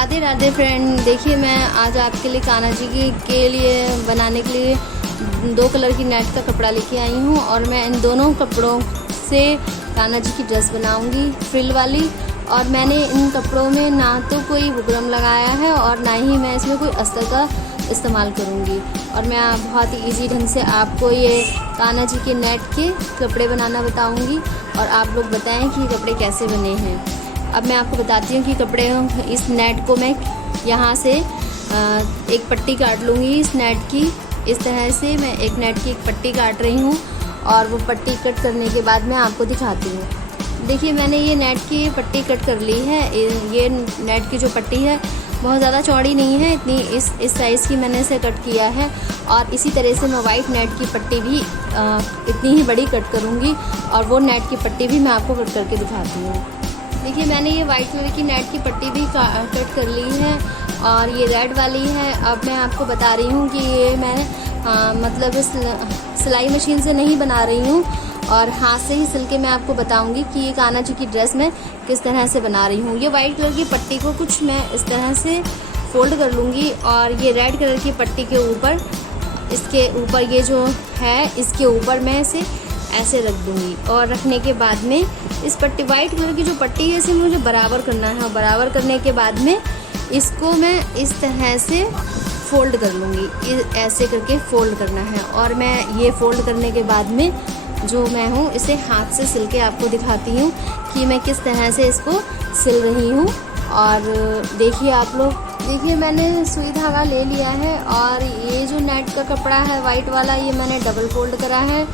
Radhe Radhe friend. देखिए मैं आज आपके लिए कान्हा जी के लिए बनाने के लिए 2 कलर की नेट का कपड़ा लेके आई हूँ और मैं इन दोनों कपड़ों से कान्हा जी की ड्रेस बनाऊँगी फ्रिल वाली। और मैंने इन कपड़ों में ना तो कोई बुकरम लगाया है और ना ही मैं इसमें कोई अस्तर का इस्तेमाल करूँगी। और मैं बहुत ही ईजी ढंग से आपको ये कान्हा जी के नेट के कपड़े बनाना बताऊँगी और आप लोग बताएं कि कपड़े कैसे बने हैं। अब मैं आपको बताती हूँ कि कपड़े इस नेट को मैं यहाँ से एक पट्टी काट लूँगी। इस नेट की इस तरह से मैं एक नेट की एक पट्टी काट रही हूँ और वो पट्टी कट करने के बाद मैं आपको दिखाती हूँ। देखिए मैंने ये नेट की पट्टी कट कर ली है। ये नेट की जो पट्टी है बहुत ज़्यादा चौड़ी नहीं है, इतनी इस साइज़ की मैंने इसे कट किया है। और इसी तरह से मैं वाइट नेट की पट्टी भी इतनी ही बड़ी कट करूँगी और वो नेट की पट्टी भी मैं आपको कट करके दिखाती हूँ। देखिए मैंने ये वाइट कलर की नेट की पट्टी भी कट कर ली है और ये रेड वाली है। अब मैं आपको बता रही हूँ कि ये मैं मतलब सिलाई मशीन से नहीं बना रही हूँ और हाथ से ही सिल के मैं आपको बताऊंगी कि ये कान्हा जी की ड्रेस मैं किस तरह से बना रही हूँ। ये वाइट कलर की पट्टी को कुछ मैं इस तरह से फोल्ड कर लूँगी और ये रेड कलर की पट्टी के ऊपर, इसके ऊपर ये जो है इसके ऊपर मैं इसे ऐसे रख दूँगी। और रखने के बाद में इस पट्टी वाइट कलर की जो पट्टी है इसे मुझे बराबर करना है और बराबर करने के बाद में इसको मैं इस तरह से फोल्ड कर लूँगी। ऐसे करके फोल्ड करना है और मैं ये फोल्ड करने के बाद में जो मैं हूँ इसे हाथ से सिल के आपको दिखाती हूँ कि मैं किस तरह से इसको सिल रही हूँ। और देखिए आप लोग, देखिए मैंने सुई धागा ले लिया है और ये जो नेट का कपड़ा है वाइट वाला ये मैंने डबल फोल्ड करा है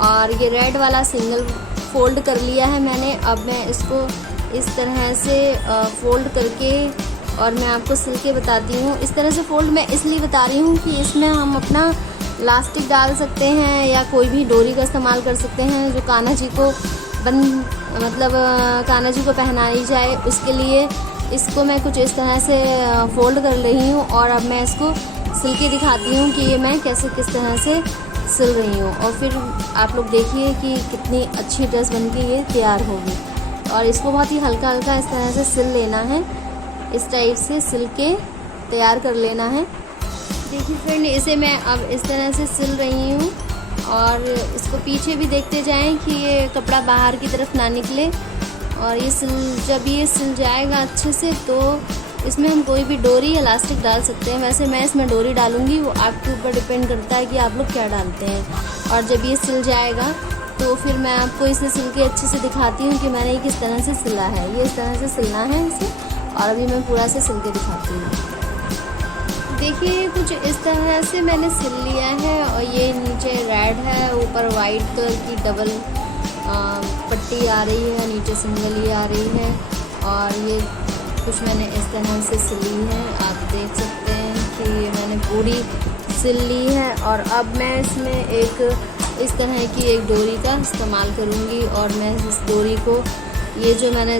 और ये रेड वाला सिंगल फोल्ड कर लिया है मैंने। अब मैं इसको इस तरह से फोल्ड करके और मैं आपको सिल के बताती हूँ। इस तरह से फोल्ड मैं इसलिए बता रही हूँ कि इसमें हम अपना इलास्टिक डाल सकते हैं या कोई भी डोरी का इस्तेमाल कर सकते हैं जो कान्हा जी को कान्हा जी को पहनाई जाए। उसके लिए इसको मैं कुछ इस तरह से फोल्ड कर रही हूँ और अब मैं इसको सिल के दिखाती हूँ कि ये मैं किस तरह से सिल रही हूँ। और फिर आप लोग देखिए कि कितनी अच्छी ड्रेस बन के ये तैयार होगी। और इसको बहुत ही हल्का हल्का इस तरह से सिल लेना है, इस टाइप से सिल के तैयार कर लेना है। देखिए फ्रेंड इसे मैं अब इस तरह से सिल रही हूँ और इसको पीछे भी देखते जाएं कि ये कपड़ा बाहर की तरफ ना निकले। और ये जब ये सिल जाएगा अच्छे से तो इसमें हम कोई भी डोरी या इलास्टिक डाल सकते हैं। वैसे मैं इसमें डोरी डालूंगी, वो आपके ऊपर डिपेंड करता है कि आप लोग क्या डालते हैं। और जब ये सिल जाएगा तो फिर मैं आपको इसे सिल के अच्छे से दिखाती हूँ कि मैंने ये किस तरह से सिला है। ये इस तरह से सिलना है इसे और अभी मैं पूरा से सिल के दिखाती हूँ। देखिए कुछ इस तरह से मैंने सिल लिया है और ये नीचे रेड है, ऊपर वाइट कलर की डबल पट्टी आ रही है, नीचे सिंगल ही आ रही है। और ये कुछ मैंने इस तरह से सिली है, आप देख सकते हैं कि ये मैंने पूरी सिल ली है। और अब मैं इसमें एक इस तरह की एक डोरी का इस्तेमाल करूँगी और मैं इस डोरी को ये जो मैंने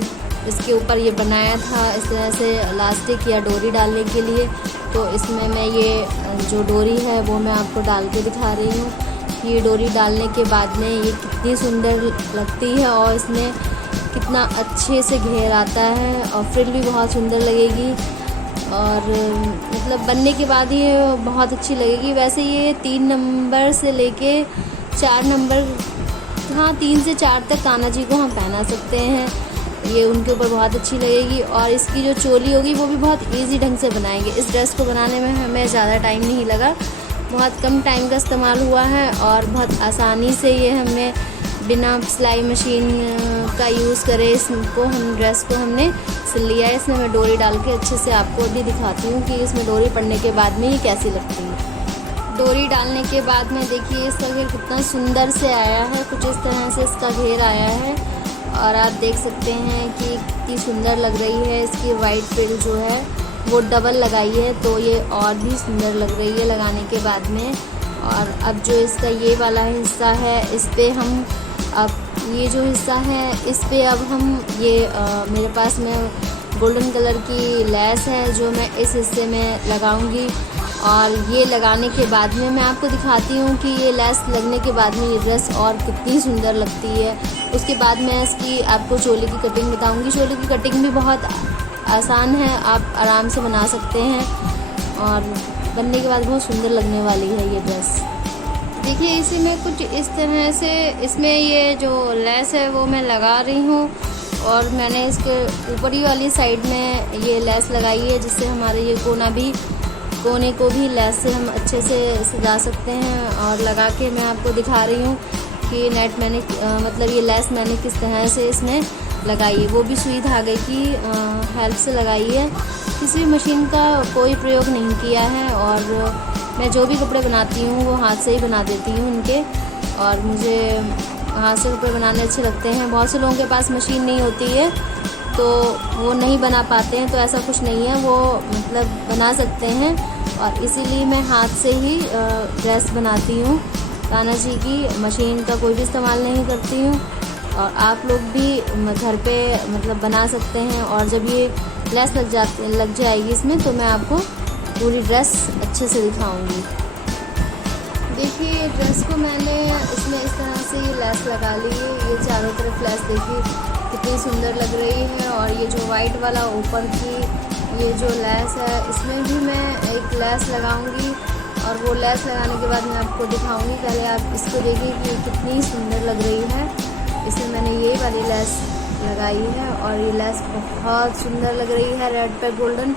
इसके ऊपर ये बनाया था इस तरह से इलास्टिक या डोरी डालने के लिए, तो इसमें मैं ये जो डोरी है वो मैं आपको डाल के दिखा रही हूँ। ये डोरी डालने के बाद में ये कितनी सुंदर लगती है और इसमें कितना अच्छे से घेर आता है और फ्रिल भी बहुत सुंदर लगेगी। और मतलब बनने के बाद ये बहुत अच्छी लगेगी। वैसे ये 3 नंबर से लेके 4 नंबर, हाँ 3 से 4 तक कान्हा जी को हम पहना सकते हैं। ये उनके ऊपर बहुत अच्छी लगेगी। और इसकी जो चोली होगी वो भी बहुत इजी ढंग से बनाएंगे। इस ड्रेस को बनाने में हमें ज़्यादा टाइम नहीं लगा, बहुत कम टाइम का इस्तेमाल हुआ है और बहुत आसानी से ये हमने बिना सिलाई मशीन का यूज़ करे इसको हम ड्रेस को हमने सिल लिया है। इसमें मैं डोरी डाल के अच्छे से आपको अभी दिखाती हूँ कि इसमें डोरी पड़ने के बाद में ये कैसी लगती है। डोरी डालने के बाद में देखिए इसका घेर कितना सुंदर से आया है, कुछ इस तरह से इसका घेर आया है और आप देख सकते हैं कि कितनी सुंदर लग रही है। इसकी वाइट फ्रिल जो है वो डबल लगाई है तो ये और भी सुंदर लग रही है लगाने के बाद में। और अब जो इसका ये वाला हिस्सा है इस पे हम अब ये जो हिस्सा है इस पे अब हम ये मेरे पास में गोल्डन कलर की लेस है जो मैं इस हिस्से में लगाऊंगी। और ये लगाने के बाद में मैं आपको दिखाती हूँ कि ये लेस लगने के बाद में ये ड्रेस और कितनी सुंदर लगती है। उसके बाद मैं इसकी आपको चोली की कटिंग बताऊँगी। चोली की कटिंग भी बहुत आसान है, आप आराम से बना सकते हैं और बनने के बाद बहुत सुंदर लगने वाली है ये ड्रेस। देखिए इसी में कुछ इस तरह से इसमें ये जो लेस है वो मैं लगा रही हूँ और मैंने इसके ऊपरी वाली साइड में ये लेस लगाई है, जिससे हमारे ये कोने को भी लेस से हम अच्छे से सजा सकते हैं। और लगा के मैं आपको दिखा रही हूँ कि नेट मैंने मतलब ये लेस मैंने किस तरह से इसमें लगाई है, वो भी सुई धागे की हेल्प से लगाई है। किसी भी मशीन का कोई प्रयोग नहीं किया है और मैं जो भी कपड़े बनाती हूँ वो हाथ से ही बना देती हूँ उनके, और मुझे हाथ से कपड़े बनाने अच्छे लगते हैं। बहुत से लोगों के पास मशीन नहीं होती है तो वो नहीं बना पाते हैं, तो ऐसा कुछ नहीं है, वो मतलब बना सकते हैं। और इसीलिए मैं हाथ से ही ड्रेस बनाती हूँ, कान्हा जी की मशीन का कोई भी इस्तेमाल नहीं करती हूँ। और आप लोग भी घर पे मतलब बना सकते हैं। और जब ये लेस लग जाएगी इसमें तो मैं आपको पूरी ड्रेस अच्छे से दिखाऊंगी। देखिए ड्रेस को मैंने इसमें इस तरह से ये लेस लगा ली है, ये चारों तरफ लेस देखिए कितनी सुंदर लग रही है। और ये जो वाइट वाला ऊपर की ये जो लेस है इसमें भी मैं एक लेस लगाऊंगी और वो लेस लगाने के बाद मैं आपको दिखाऊंगी। पहले आप इसको देखिए कि कितनी सुंदर लग रही है। इसमें मैंने ये वाली लेस लगाई है और ये लेस बहुत सुंदर लग रही है, रेड पे गोल्डन।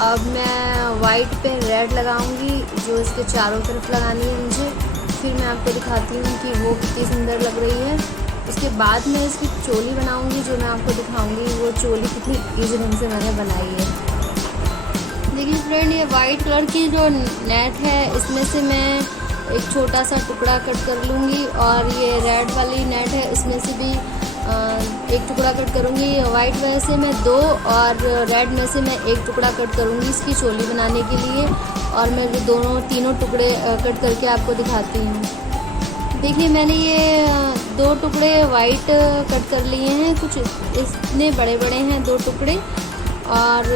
अब मैं वाइट पे रेड लगाऊंगी जो इसके चारों तरफ लगानी है मुझे। फिर मैं आपको दिखाती हूँ कि वो कितनी सुंदर लग रही है। उसके बाद मैं इसकी चोली बनाऊंगी, जो मैं आपको दिखाऊंगी वो चोली कितनी ईजी ढंग से मैंने बनाई है। देखिए फ्रेंड, ये वाइट कलर की जो नेट है इसमें से मैं एक छोटा सा टुकड़ा कट कर लूँगी और ये रेड वाली नेट है इसमें से भी एक टुकड़ा कट करूँगी। वाइट में से मैं 2 और रेड में से मैं एक टुकड़ा कट करूँगी इसकी चोली बनाने के लिए। और मैं तीनों टुकड़े कट करके आपको दिखाती हूँ। देखिए मैंने ये 2 टुकड़े वाइट कट कर लिए हैं, कुछ इतने बड़े बड़े हैं 2 टुकड़े। और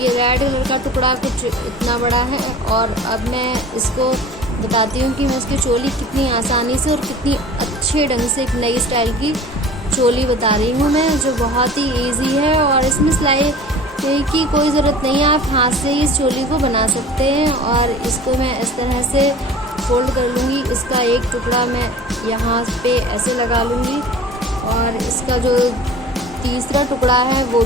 ये रेड कलर का टुकड़ा कुछ इतना बड़ा है। और अब मैं इसको बताती हूँ कि मैं इसकी चोली कितनी आसानी से और कितनी अच्छे ढंग से एक नई स्टाइल की चोली बता रही हूँ मैं, जो बहुत ही इजी है। और इसमें सिलाई की कोई ज़रूरत नहीं है, आप हाथ से ही इस चोली को बना सकते हैं। और इसको मैं इस तरह से फोल्ड कर लूँगी। इसका एक टुकड़ा मैं यहाँ पे ऐसे लगा लूँगी और इसका जो तीसरा टुकड़ा है वो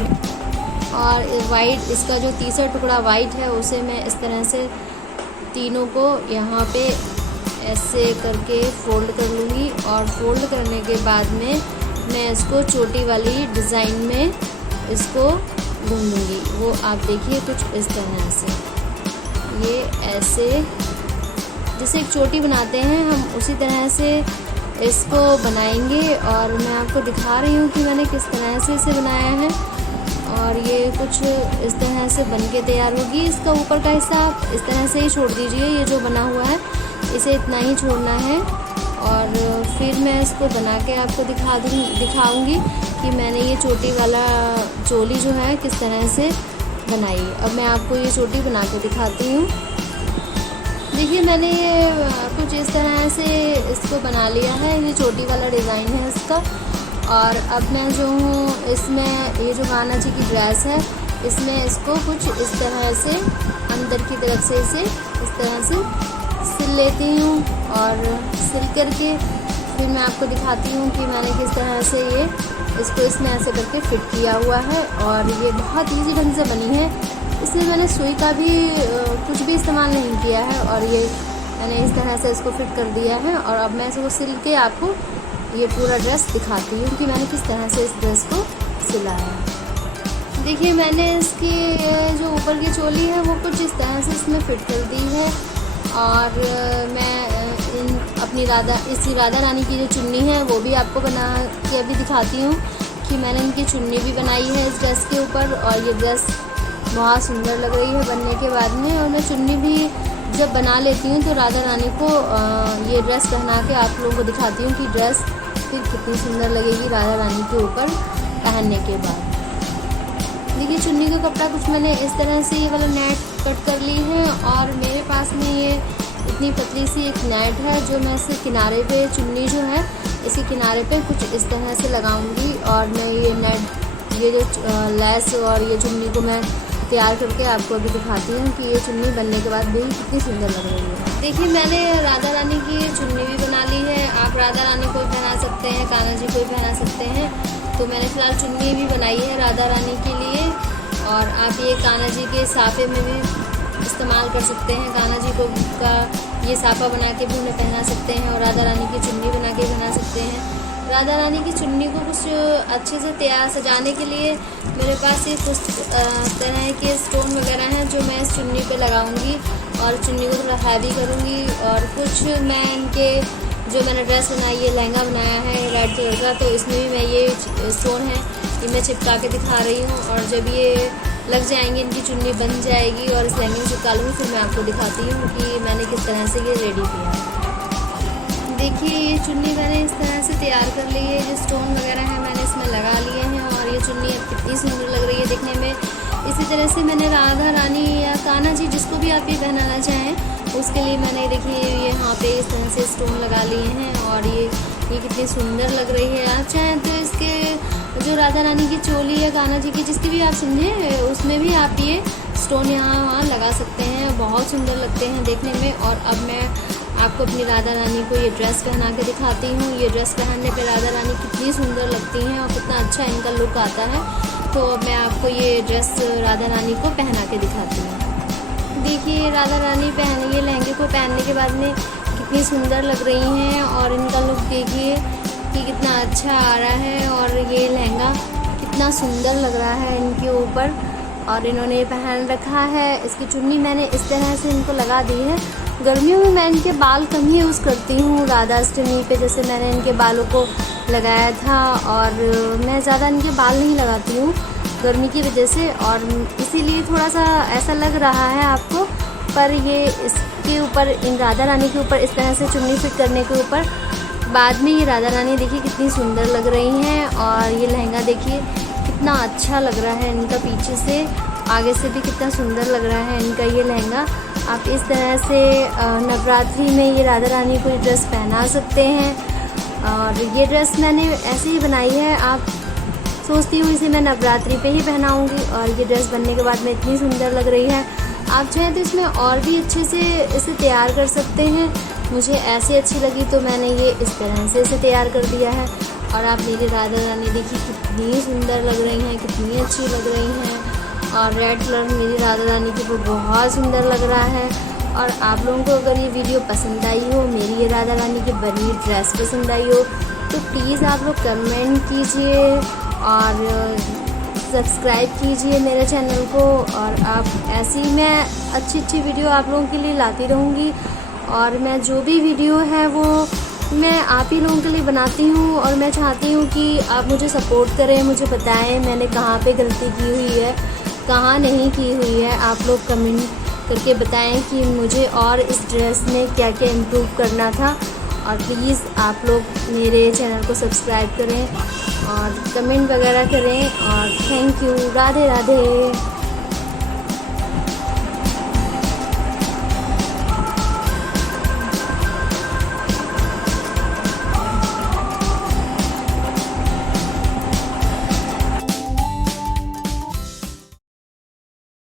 और वाइट, इसका जो तीसरा टुकड़ा वाइट है उसे मैं इस तरह से तीनों को यहाँ पे ऐसे करके फोल्ड कर लूँगी। और फोल्ड करने के बाद में मैं इसको चोटी वाली डिज़ाइन में इसको गूंदूँगी। वो आप देखिए कुछ इस तरह से, ये ऐसे जैसे एक चोटी बनाते हैं हम उसी तरह से इसको बनाएंगे। और मैं आपको दिखा रही हूँ कि मैंने किस तरह से इसे बनाया है। और ये कुछ इस तरह से बन के तैयार होगी। इसका ऊपर का हिस्सा आप इस तरह से ही छोड़ दीजिए, ये जो बना हुआ है इसे इतना ही छोड़ना है। और फिर मैं इसको बना के आपको दिखाऊंगी कि मैंने ये चोटी वाला चोली जो है किस तरह से बनाई। अब मैं आपको ये चोटी बना के दिखाती हूँ। देखिए मैंने ये कुछ इस तरह से इसको बना लिया है, ये चोटी वाला डिज़ाइन है इसका। और अब मैं जो हूँ इसमें ये जो कान्हा जी की ड्रेस है इसमें इसको कुछ इस तरह से अंदर की तरफ से इसे इस तरह से सिल लेती हूँ। और सिल करके फिर मैं आपको दिखाती हूँ कि मैंने किस तरह से ये इसको इसमें ऐसे करके फिट किया हुआ है। और ये बहुत ईजी ढंग से बनी है, इसमें मैंने सुई का भी कुछ भी इस्तेमाल नहीं किया है। और ये मैंने इस तरह से इसको फिट कर दिया है। और अब मैं इसको सिल के आपको ये पूरा ड्रेस दिखाती हूँ कि मैंने किस तरह से इस ड्रेस को सिला है। देखिए मैंने इसकी जो ऊपर की चोली है वो कुछ इस तरह से इसमें फिट कर दी है। और मैं अपनी राधा रानी की जो चुन्नी है वो भी आपको बना के अभी दिखाती हूँ कि मैंने इनकी चुन्नी भी बनाई है इस ड्रेस के ऊपर। और ये ड्रेस बहुत सुंदर लग रही है बनने के बाद में। और मैं चुन्नी भी जब बना लेती हूँ तो राधा रानी को ये ड्रेस पहना के आप लोगों को दिखाती हूँ कि ड्रेस फिर कितनी सुंदर लगेगी राधा रानी के ऊपर पहनने के बाद। देखिए चुन्नी का कपड़ा कुछ मैंने इस तरह से ये वाला नेट कट कर ली है। और मेरे पास में ये इतनी पतली सी एक नेट है जो मैं इसे किनारे पे चुन्नी जो है इसी किनारे पे कुछ इस तरह से लगाऊंगी। और मैं ये नेट ये जो लेस और ये चुन्नी को मैं तैयार करके आपको अभी दिखाती हूँ कि ये चुन्नी बनने के बाद भी कितनी सुंदर लग रही है। देखिए मैंने राधा रानी की चुन्नी भी बना ली है। आप राधा रानी को भी पहना सकते हैं, कान्हा जी को भी पहना सकते हैं। तो मैंने फ़िलहाल चुन्नी भी बनाई है राधा रानी के लिए। और आप ये कान्हा जी के साफे में भी इस्तेमाल कर सकते हैं। कान्हा जी को का ये साफा बना के भी उन्हें पहना सकते हैं और राधा रानी की चुन्नी बना के पहना सकते हैं। राधा रानी की चुन्नी को कुछ अच्छे से तैयार सजाने के लिए मेरे पास ये कुछ तरह के स्टोन वगैरह हैं जो मैं इस चुन्नी पे लगाऊंगी और चुन्नी को थोड़ा हैवी करूंगी। और कुछ मैं इनके जो मैंने ड्रेस बनाई है, लहंगा बनाया है रेड कलर का, तो इसमें भी मैं ये स्टोन है ये मैं चिपका के दिखा रही हूँ। और जब ये लग जाएंगे, इनकी चुन्नी बन जाएगी और इस लहंगे में चिपका लूँगी, फिर मैं आपको दिखाती हूँ कि मैंने किस तरह से ये रेडी किया है। देखिए ये चुन्नी मैंने इस तरह से तैयार कर ली है। जो स्टोन वगैरह है मैंने इसमें लगा लिए हैं और ये चुन्नी अब कितनी सुंदर लग रही है देखने में। इसी तरह से मैंने राधा रानी या कान्हा जी जिसको भी आप ये पहनाना चाहें उसके लिए मैंने देखिए ये यहाँ पे इस तरह से स्टोन लगा लिए हैं और ये कितनी सुंदर लग रही है। आप चाहें तो इसके जो राधा रानी की चोली है, कान्हा जी की जिसकी भी आप समझें, उसमें भी आप ये स्टोन यहाँ वहाँ लगा सकते हैं। बहुत सुंदर लगते हैं देखने में। और अब मैं आपको अपनी राधा रानी को ये ड्रेस पहना के दिखाती हूँ। ये ड्रेस पहनने पे राधा रानी कितनी सुंदर लगती हैं और कितना अच्छा इनका लुक आता है। तो अब मैं आपको ये ड्रेस राधा रानी को पहना के दिखाती हूँ। देखिए राधा रानी ये लहंगे को पहनने के बाद में कितनी सुंदर लग रही हैं और इनका लुक देखिए कि कितना अच्छा आ रहा है। और ये लहंगा कितना सुंदर लग रहा है इनके ऊपर और इन्होंने पहन रखा है। इसकी चुन्नी मैंने इस तरह से इनको लगा दी है। गर्मियों में मैं इनके बाल कम ही यूज़ करती हूँ। राधा अष्टमी पे जैसे मैंने इनके बालों को लगाया था और मैं ज़्यादा इनके बाल नहीं लगाती हूँ गर्मी की वजह से, और इसीलिए थोड़ा सा ऐसा लग रहा है आपको। पर ये इसके ऊपर, इन राधा रानी के ऊपर इस तरह से चुन्नी फिट करने के ऊपर बाद में ये राधा रानी देखिए कितनी सुंदर लग रही हैं। और ये लहंगा देखिए कितना अच्छा लग रहा है इनका, पीछे से आगे से भी कितना सुंदर लग रहा है इनका ये लहंगा। आप इस तरह से नवरात्रि में ये राधा रानी को ये ड्रेस पहना सकते हैं। और ये ड्रेस मैंने ऐसे ही बनाई है। आप सोचती हूँ इसे मैं नवरात्रि पे ही पहनाऊँगी और ये ड्रेस बनने के बाद में इतनी सुंदर लग रही है। आप चाहें तो इसमें और भी अच्छे से इसे तैयार कर सकते हैं। मुझे ऐसे अच्छी लगी तो मैंने ये इस तरह से इसे तैयार कर दिया है। और आप मेरी राधा रानी देखिए कितनी सुंदर लग रही हैं, कितनी अच्छी लग रही हैं। और रेड कलर मेरी राधा रानी के ऊपर बहुत सुंदर लग रहा है। और आप लोगों को अगर ये वीडियो पसंद आई हो, मेरी ये राधा रानी की बनी ड्रेस पसंद आई हो, तो प्लीज़ आप लोग कमेंट कीजिए और सब्सक्राइब कीजिए मेरे चैनल को। और आप ऐसी मैं अच्छी वीडियो आप लोगों के लिए लाती रहूँगी। और मैं जो भी वीडियो है वो मैं आप ही लोगों के लिए बनाती हूँ और मैं चाहती हूँ कि आप मुझे सपोर्ट करें, मुझे बताएं मैंने कहाँ पे गलती की हुई है, कहाँ नहीं की हुई है। आप लोग कमेंट करके बताएं कि मुझे और इस ड्रेस में क्या क्या इम्प्रूव करना था। और प्लीज़ आप लोग मेरे चैनल को सब्सक्राइब करें और कमेंट वगैरह करें। और थैंक यू। राधे राधे।